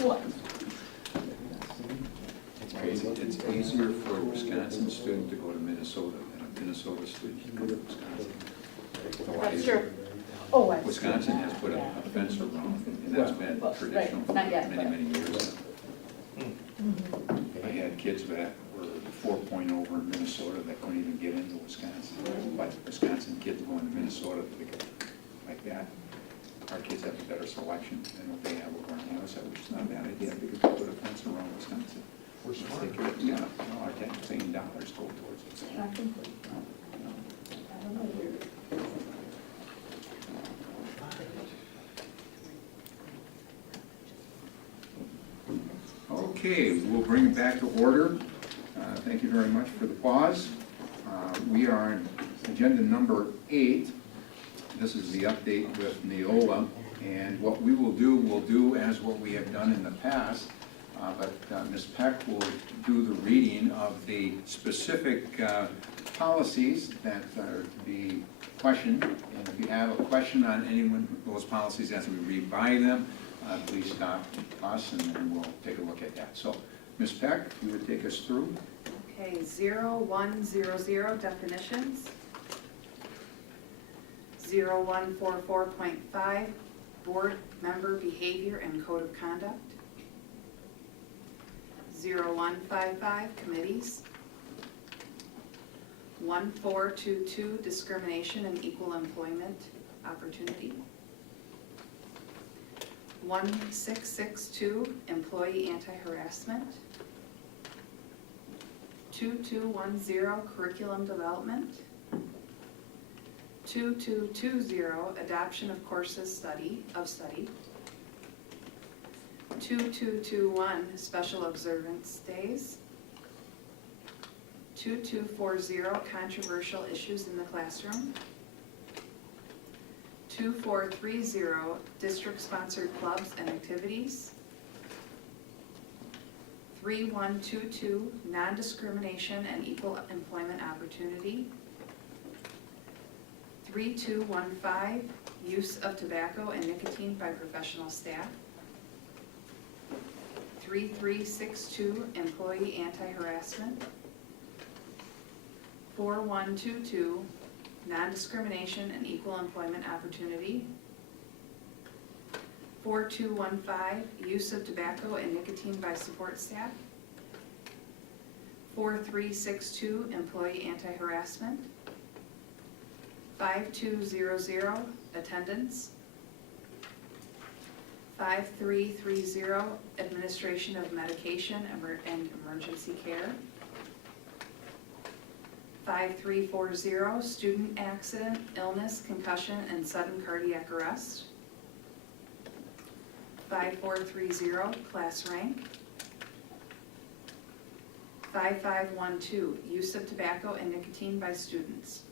What? It's crazy. It's easier for a Wisconsin student to go to Minnesota than a Minnesota student to go to Wisconsin. It's a lot That's easier. true. Oh, I see. Wisconsin has put a fence around, and that's been Well, traditional for right, not yet, many, but- many years. Mhm. I had kids that were 4.0 over in Minnesota that couldn't even get into Wisconsin. But Wisconsin kids going to Minnesota like that, our kids have a better selection than what they have over on the other side, which is not a bad idea because they put a fence around Wisconsin. We're smart. Yeah, our taxpaying dollars go towards it. Not complete. I don't know. Okay, we'll bring it back to order. Thank you very much for the pause. We are on agenda number 8. This is the update with Neola. And what we will do, we'll do as what we have done in the past. But Ms. Peck will do the reading of the specific policies that are to be questioned. And if you have a question on any one of those policies as we read by them, please stop us and then we'll take a look at that. So, Ms. Peck, if you would take us through. Okay, 0100 definitions. 0144.5 board member behavior and code of conduct. 0155 committees. 1422 discrimination and equal employment opportunity. 1662 employee anti-harassment. 2210 curriculum development. 2220 adoption of courses study. 2221 special observance days. 2240 controversial issues in the classroom. 2430 district-sponsored clubs and activities. 3122 non-discrimination and equal employment opportunity. 3215 use of tobacco and nicotine by professional staff. 3362 employee anti-harassment. 4122 non-discrimination and equal employment opportunity. 4215 use of tobacco and nicotine by support staff. 4362 employee anti-harassment. 5200 attendance. 5330 administration of medication and emergency care. 5340 student accident, illness, concussion, and sudden cardiac arrest. 5430 class rank. 5512 use of tobacco and nicotine by students.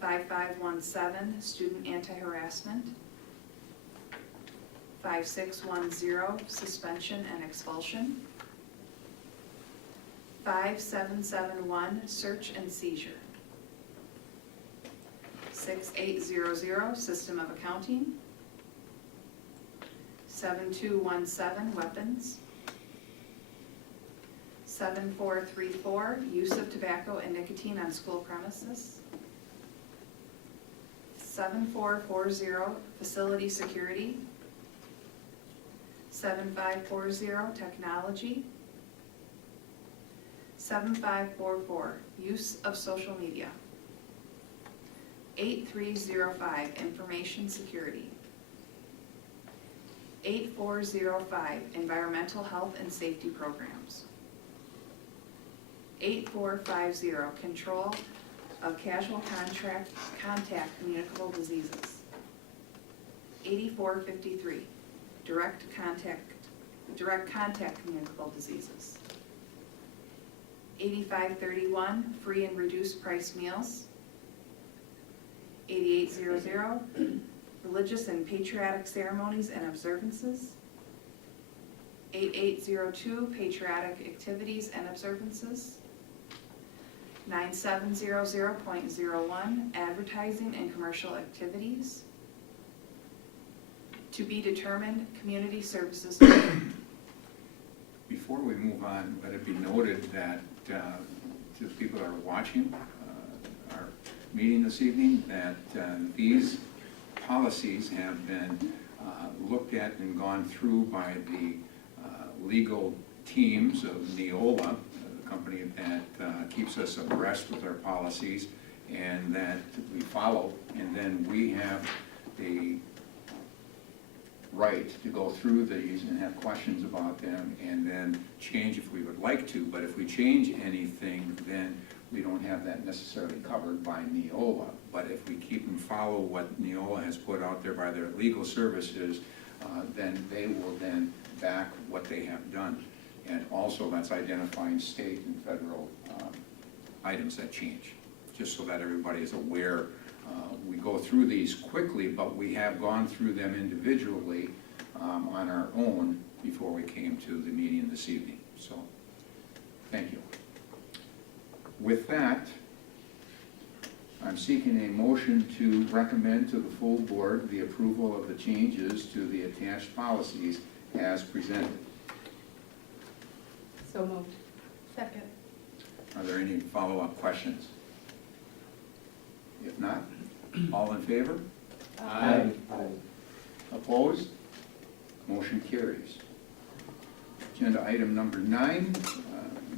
5517 student anti-harassment. 5610 suspension and expulsion. 5771 search and seizure. 6800 system of accounting. 7217 weapons. 7434 use of tobacco and nicotine on school premises. 7440 facility security. 7540 technology. 7544 use of social media. 8305 information security. 8405 environmental health and safety programs. 8450 control of casual contact communicable diseases. 8453 direct contact communicable diseases. 8531 free and reduced price meals. 8800 religious and patriotic ceremonies and observances. 8802 patriotic activities and observances. 9700.01 advertising and commercial activities. To be determined, community services. Before we move on, let it be noted that to the people that are watching our meeting this evening, that these policies have been looked at and gone through by the legal teams of Neola, the company that keeps us abreast with our policies, and that we follow, and then we have the right to go through these and have questions about them, and then change if we would like to. But if we change anything, then we don't have that necessarily covered by Neola. But if we keep and follow what Neola has put out there by their legal services, then they will then back what they have done. And also that's identifying state and federal items that change, just so that everybody is aware. We go through these quickly, but we have gone through them individually on our own before we came to the meeting this evening. So, thank you. With that, I'm seeking a motion to recommend to the full board the approval of the changes to the attached policies as presented. So moved. Second. Are there any follow-up questions? If not, all in favor? Aye. Opposed? Motion carries. Agenda item number 9,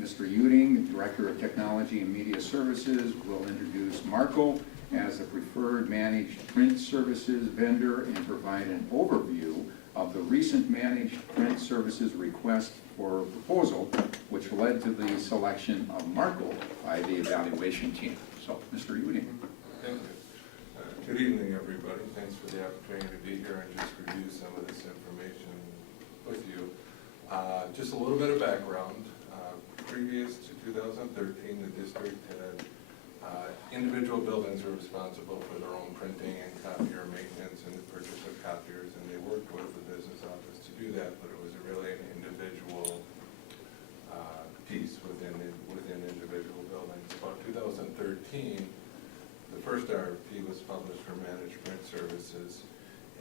Mr. Uding, Director of Technology and Media Services, will introduce Marco as the preferred managed print services vendor and provide an overview of the recent managed print services request for proposal, which led to the selection of Marco by the evaluation team. So, Mr. Uding. Thank you. Good evening, everybody. Thanks for the opportunity to be here and just review some of this information with you. Just a little bit of background. Previous to 2013, the district had individual buildings were responsible for their own printing and copier maintenance and the purchase of copiers, and they worked with the business office to do that, but it was really an individual piece within individual buildings. About 2013, the first RFP was published for managed print services,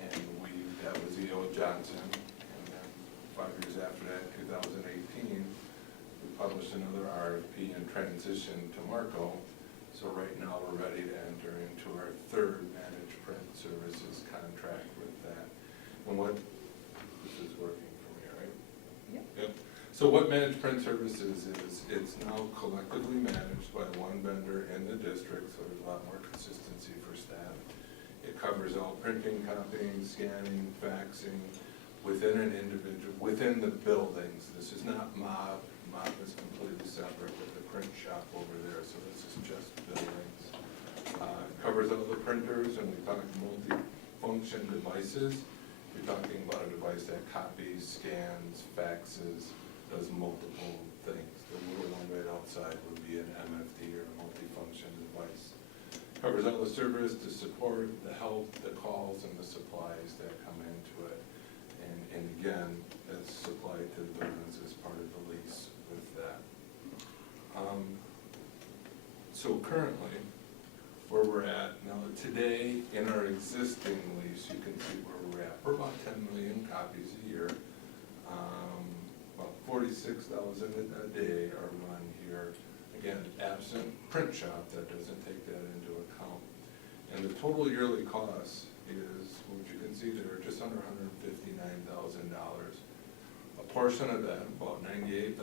and that was E.O. Johnson. And then 5 years after that, 2018, we published another RFP and transitioned to Marco. So right now, we're ready to enter into our third managed print services contract with that. And this is working for me, right? Yep. So what managed print services is, it's now collectively managed by one vendor in the district, so there's a lot more consistency for staff. It covers all printing, copying, scanning, faxing within an individual, within the buildings. This is not MOB. MOB is completely separate with the print shop over there, so this is just buildings. Covers all the printers, and we talk multi-function devices. You're talking about a device that copies, scans, faxes, does multiple things. The little one right outside would be an MFD or a multifunction device. Covers all the service, the support, the help, the calls, and the supplies that come into it. And again, that's supplied to the buildings as part of the lease with that. So currently, where we're at, now today in our existing lease, you can see where we're at. We're about 10 million copies a year. About 46,000 a day are run here. Again, absent print shop, that doesn't take that into account. And the total yearly cost is, what you can see there, just under $159,000. A portion of that, about $98,000,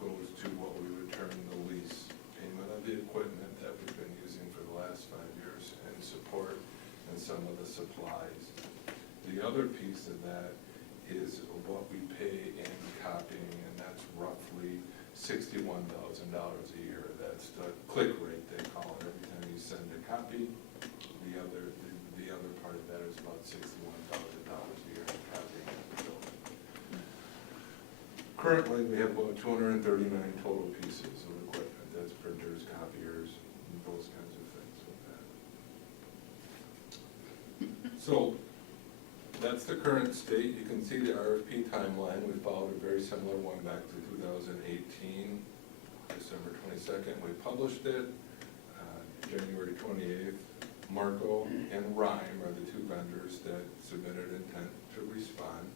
goes to what we would term the lease payment of the equipment that we've been using for the last 5 years and support and some of the supplies. The other piece of that is what we pay in copying, and that's roughly $61,000 a year. That's the click rate, they call it. Every time you send a copy, the other part of that is about $61,000 a year in copying at the building. Currently, we have about 239 total pieces of equipment. That's printers, copiers, and those kinds of things with that. So that's the current state. You can see the RFP timeline. We followed a very similar one back to 2018. December 22nd, we published it. January 28th, Marco and Rhyme are the two vendors that submitted intent to respond.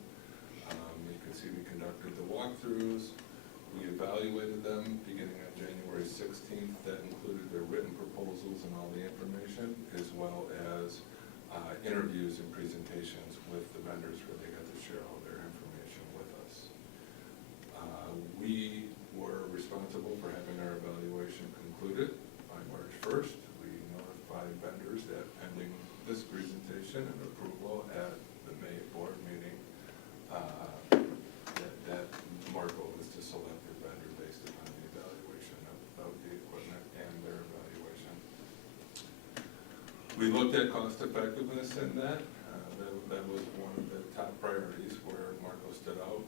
You can see we conducted the walkthroughs, we evaluated them beginning on January 16th. That included their written proposals and all the information, as well as interviews and presentations with the vendors where they got to share all their information with us. We were responsible for having our evaluation concluded by March 1st. We notified vendors that pending this presentation and approval at the May board meeting, that Marco was to select their vendor based upon the evaluation of the equipment and their evaluation. We looked at cost effectiveness in that. That was one of the top priorities where Marco stood out.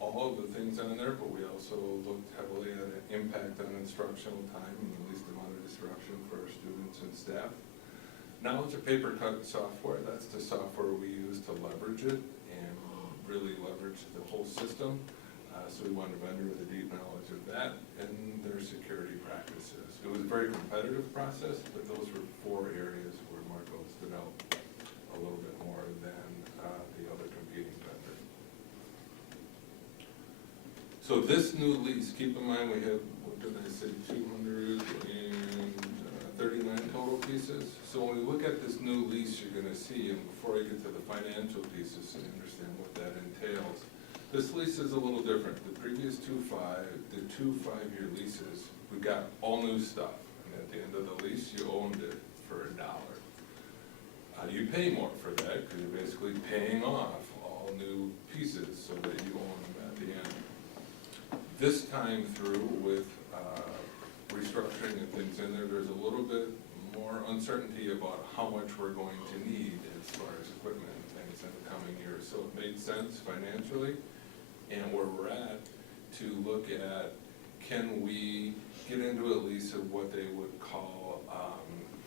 All of the things on there, but we also looked heavily at an impact on instructional time and the least amount of disruption for our students and staff. Knowledge of paper cut software, that's the software we use to leverage it and really leverage the whole system. So we wanted a vendor with a deep knowledge of that and their security practices. It was a very competitive process, but those were 4 areas where Marco stood out a little bit more than the other competing vendor. So this new lease, keep in mind we have, what did I say, 239 total pieces. So when we look at this new lease, you're gonna see, and before I get to the financial pieces, so you understand what that entails, this lease is a little different. The previous two 5-year leases, we got all new stuff. And at the end of the lease, you owned it for $1. You pay more for that because you're basically paying off all new pieces so that you own them at the end. This time through with restructuring and things in there, there's a little bit more uncertainty about how much we're going to need as far as equipment and things in the coming years. So it made sense financially and where we're at to look at, can we get into a lease of what they would call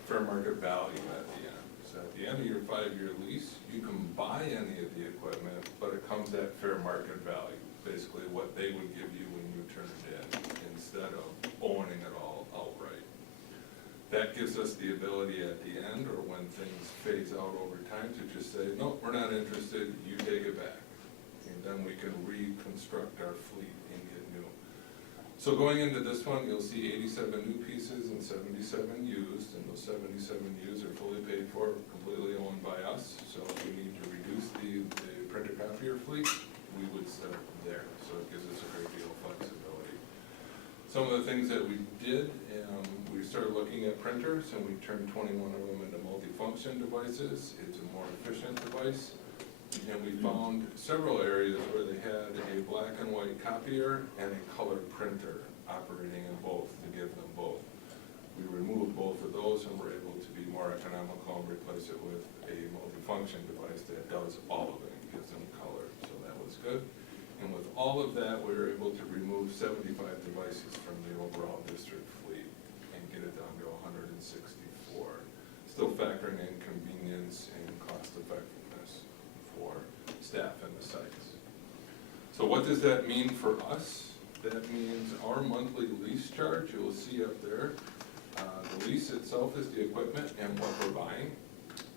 fair market value at the end. So at the end of your 5-year lease, you can buy any of the equipment, but it comes at fair market value, basically what they would give you when you turn it in, instead of owning it all outright. That gives us the ability at the end, or when things phase out over time, to just say, no, we're not interested, you take it back. And then we can reconstruct our fleet and get new. So going into this one, you'll see 87 new pieces and 77 used, and those 77 used are fully paid for, completely owned by us. So if we need to reduce the printer copier fleet, we would start there. So it gives us a great deal of flexibility. Some of the things that we did, we started looking at printers, and we turned 21 of them into multifunction devices. It's a more efficient device. And we found several areas where they had a black and white copier and a color printer operating in both, to give them both. We removed both of those and were able to be more economical and replace it with a multifunction device that does all of it and gives them color. So that was good. And with all of that, we were able to remove 75 devices from the overall district fleet and get it down to 164. Still factoring in convenience and cost effectiveness for staff and the sites. So what does that mean for us? That means our monthly lease charge, you'll see up there. The lease itself is the equipment and what we're buying.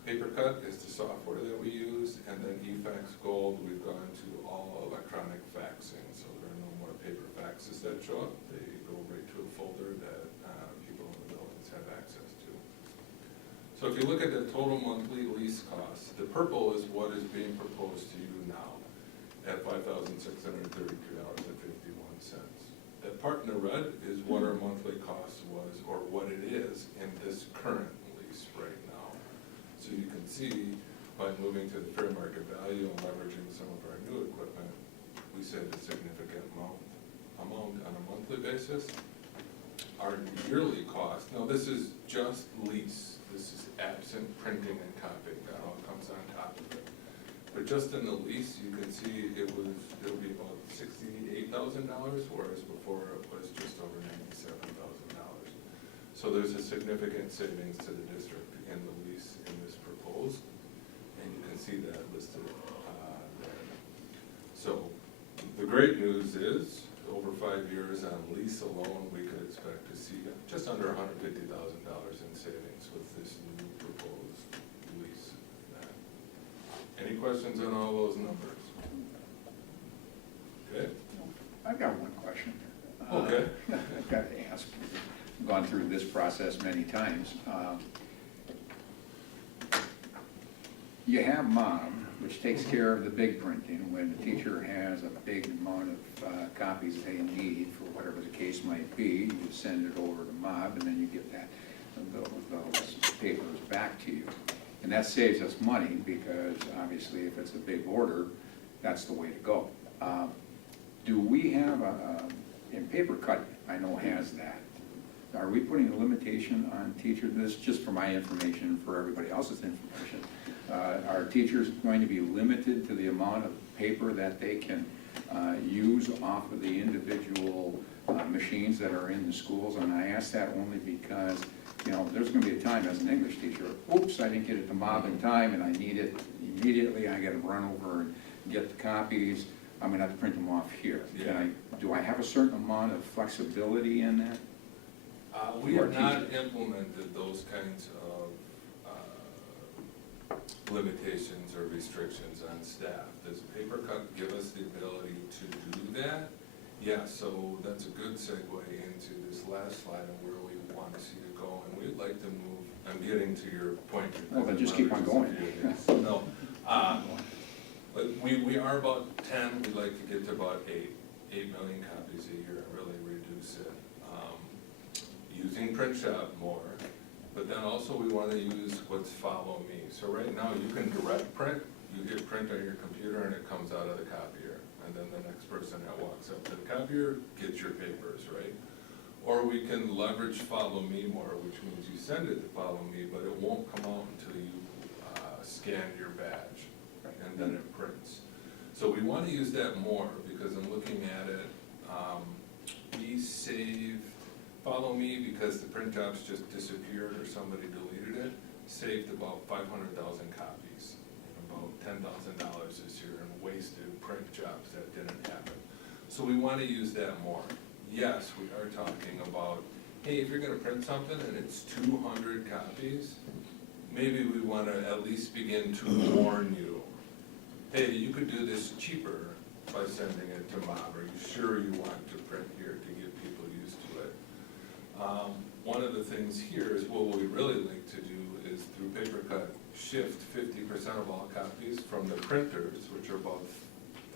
PaperCut is the software that we use, and then eFax Gold, we've gone to all electronic faxing, so there are no more paper faxes that show up. They go right to a folder that people in the buildings have access to. So if you look at the total monthly lease costs, the purple is what is being proposed to you now at $5,632.51. That part in the red is what our monthly cost was, or what it is in this current lease right now. So you can see by moving to the fair market value and leveraging some of our new equipment, we saved a significant amount on a monthly basis. Our yearly cost, now this is just lease, this is absent printing and copying, that all comes on top of it. But just in the lease, you can see it'll be about $68,000, whereas before it was just over $97,000. So there's a significant savings to the district in the lease in this proposed, and you can see that listed there. So the great news is over 5 years on lease alone, we could expect to see just under $150,000 in savings with this new proposed lease. Any questions on all those numbers? Okay. I've got one question. Okay. I've got to ask, I've gone through this process many times. You have MOM, which takes care of the big printing, when the teacher has a big amount of copies they need, for whatever the case might be, you send it over to MOB, and then you get those papers back to you. And that saves us money, because obviously if it's a big order, that's the way to go. Do we have in paper cut, I know has that. Are we putting a limitation on teachers? This is just for my information, for everybody else's information. Are teachers going to be limited to the amount of paper that they can use off of the individual machines that are in the schools? And I ask that only because, you know, there's gonna be a time as an English teacher, oops, I didn't get it to MOB in time and I need it immediately, I gotta run over and get the copies, I'm gonna have to print them off here. Do I have a certain amount of flexibility in that? We have not implemented those kinds of limitations or restrictions on staff. Does paper cut give us the ability to do that? Yeah, so that's a good segue into this last slide and where we want to see it go. And we'd like to move, I'm getting to your point. Well, then just keep on going. No, but we are about 10, we'd like to get to about 8 million copies a year and really reduce it. Using print shop more, but then also we want to use what's follow me. So right now you can direct print, you hit print on your computer and it comes out of the copier. And then the next person that walks up to the copier gets your papers, right? Or we can leverage follow me more, which means you send it to follow me, but it won't come out until you scan your badge and then it prints. So we want to use that more because I'm looking at it, we save follow me because the print jobs just disappeared or somebody deleted it, saved about 500,000 copies, about $10,000 this year in wasted print jobs that didn't happen. So we want to use that more. Yes, we are talking about, hey, if you're going to print something and it's 200 copies, maybe we want to at least begin to warn you, hey, you could do this cheaper by sending it to MOB. Are you sure you want to print here to get people used to it? One of the things here is what we really like to do is through paper cut, shift 50% of all copies from the printers, which are about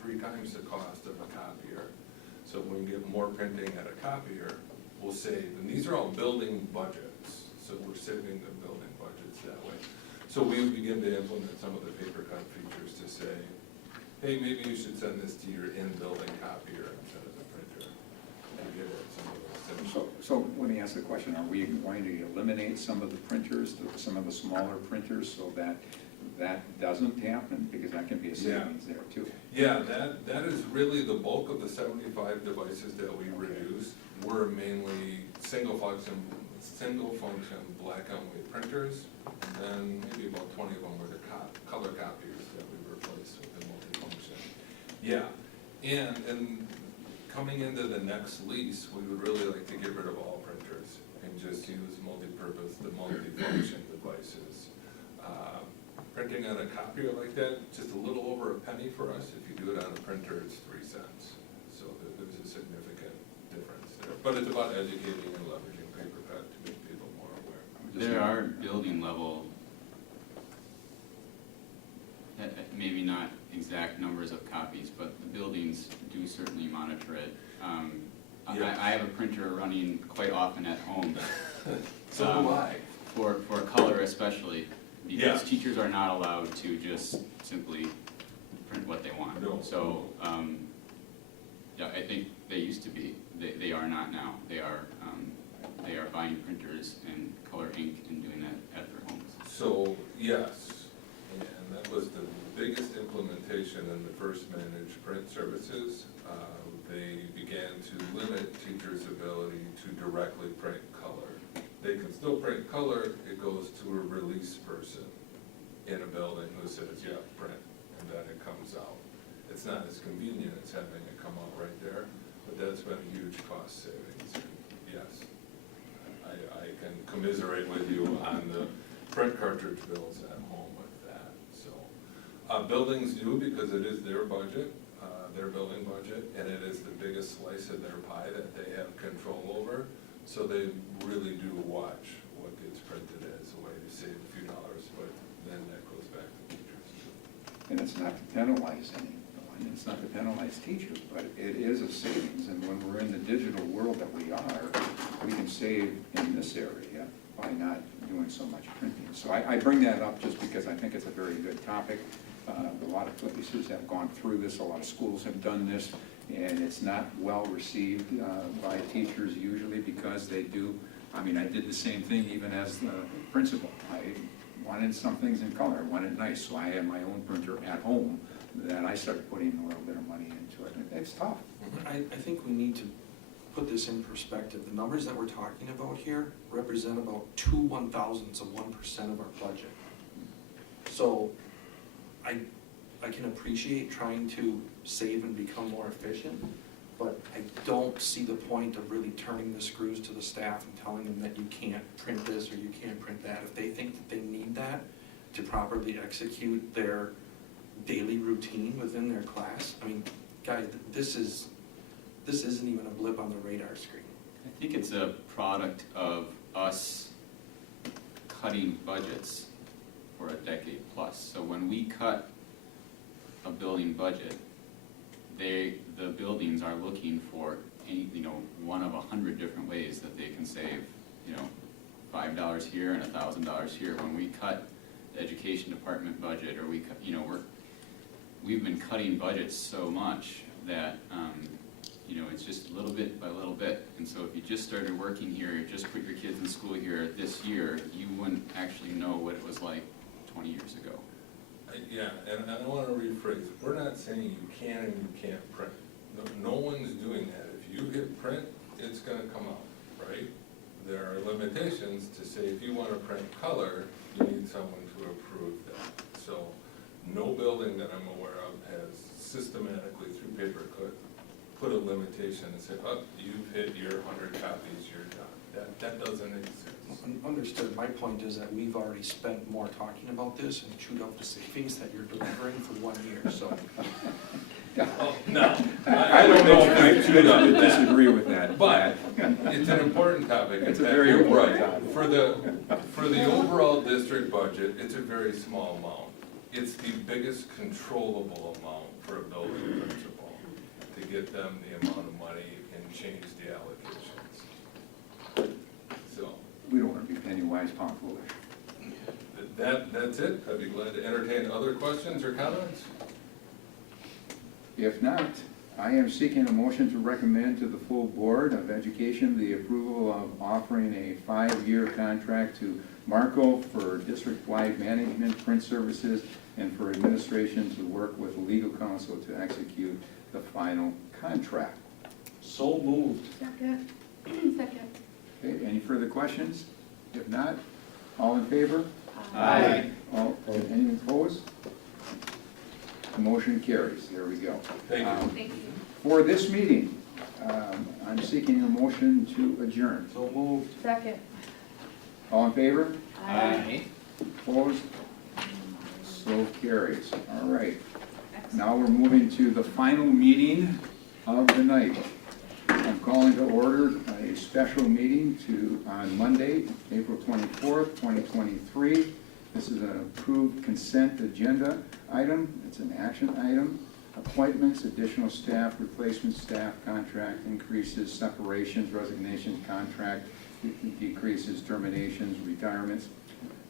3 times the cost of a copier. So when we get more printing at a copier, we'll save, and these are all building budgets, so we're saving the building budgets that way. So we would begin to implement some of the paper cut features to say, hey, maybe you should send this to your in-building copier instead of the printer. And get it some of those things. So let me ask the question, are we going to eliminate some of the printers, some of the smaller printers, so that that doesn't happen? Because that can be a savings there too. Yeah, that is really the bulk of the 75 devices that we reduced were mainly single function black and white printers, and then maybe about 20 of them were the color copiers that we replaced with the multifunction. Yeah, and coming into the next lease, we would really like to get rid of all printers and just use multi-purpose, the multi-function devices. Printing on a copier like that, just a little over a penny for us. If you do it on a printer, it's 3 cents. So there's a significant difference there. But it's about educating and leveraging paper cut to make people more aware. There are building level, maybe not exact numbers of copies, but the buildings do certainly monitor it. Yes. I have a printer running quite often at home. So do I. For color especially, because Yes. teachers are not allowed to just simply print what they want. No. So, yeah, I think they used to be, they are not now. They are buying printers and color ink and doing that at their homes. So, yes, and that was the biggest implementation in the first managed print services. They began to limit teachers' ability to directly print color. They can still print color, it goes to a release person in a building who says, yeah, print, and then it comes out. It's not as convenient as having it come out right there, but that's been a huge cost savings. Yes, I can commiserate with you on the print cartridge bills at home with that, so. Buildings do, because it is their budget, their building budget, and it is the biggest slice of their pie that they have control over. So they really do watch what gets printed as a way to save a few dollars, but then that goes back to teachers too. And it's not to penalize anyone, it's not to penalize teachers, but it is a savings. And when we're in the digital world that we are, we can save in this area by not doing so much printing. So I bring that up just because I think it's a very good topic. A lot of places have gone through this, a lot of schools have done this, and it's not well received by teachers usually because they do. I mean, I did the same thing even as the principal. I wanted some things in color, I wanted nice, so I had my own printer at home that I started putting a little bit of money into it. It's tough. I think we need to put this in perspective. The numbers that we're talking about here represent about 2/1000ths of 1% of our budget. So I can appreciate trying to save and become more efficient, but I don't see the point of really turning the screws to the staff and telling them that you can't print this or you can't print that. If they think that they need that to properly execute their daily routine within their class, I mean, guys, this isn't even a blip on the radar screen. I think it's a product of us cutting budgets for a decade plus. So when we cut a building budget, the buildings are looking for any, one of 100 different ways that they can save, $5 here and $1,000 here. When we cut the education department budget, or we cut, we've been cutting budgets so much that, it's just little bit by little bit. And so if you just started working here, just put your kids in school here this year, you wouldn't actually know what it was like 20 years ago. Yeah, and I want to rephrase, we're not saying you can and you can't print. No one's doing that. If you hit print, it's gonna come out, right? There are limitations to say if you want to print color, you need someone to approve that. So no building that I'm aware of has systematically through paperclip put a limitation and say, oh, you've hit your 100 copies, you're done. That doesn't exist. Understood. My point is that we've already spent more talking about this and chewed up the savings that you're delivering for 1 year, so. Oh, no, I don't know if I chewed up I that. disagree with that. But it's an important topic. It's a In fact, very you're important right. topic. For the overall district budget, it's a very small amount. It's the biggest controllable amount for a building principal to get them the amount of money and change the allocations. So We don't want to be penny wise, pound foolish. that's it. I'd be glad to entertain other questions or comments. If not, I am seeking a motion to recommend to the full Board of Education the approval of offering a 5-year contract to Marco for district-wide management, print services, and for administration to work with legal counsel to execute the final contract. So moved. Second. Second. Okay, any further questions? If not, all in favor? Aye. All, any opposed? The motion carries. There we go. Thank you. Thank you. For this meeting, I'm seeking a motion to adjourn. So moved. Second. All in favor? Aye. Opposed? So carries. All right. Now we're moving to the final meeting of the night. I'm calling to order a special meeting on Monday, April 24th, 2023. This is an approved consent agenda item. It's an action item. Appointments, additional staff, replacement staff, contract increases, separations, resignations, contract decreases, terminations, retirements.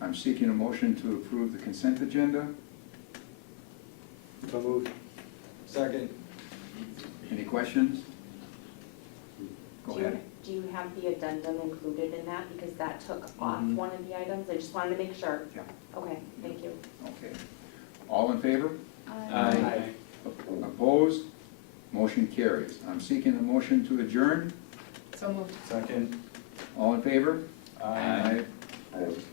I'm seeking a motion to approve the consent agenda. So moved. Second. Any questions? Go ahead. Do you have the addendum included in that? Because that took off one of the items. I just wanted to make sure. Yeah. Okay, thank you. Okay. All in favor? Aye. Opposed? Motion carries. I'm seeking a motion to adjourn. So moved. Second. All in favor? Aye. Opposed?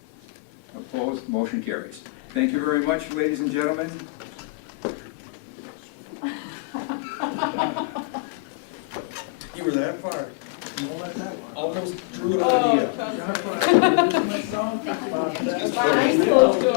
Opposed? Motion carries. Thank you very much, ladies and gentlemen. Jennifer, Don't let that one. almost drew it out of you. Jennifer, I introduced myself. My eyes closed door.